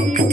Thank you.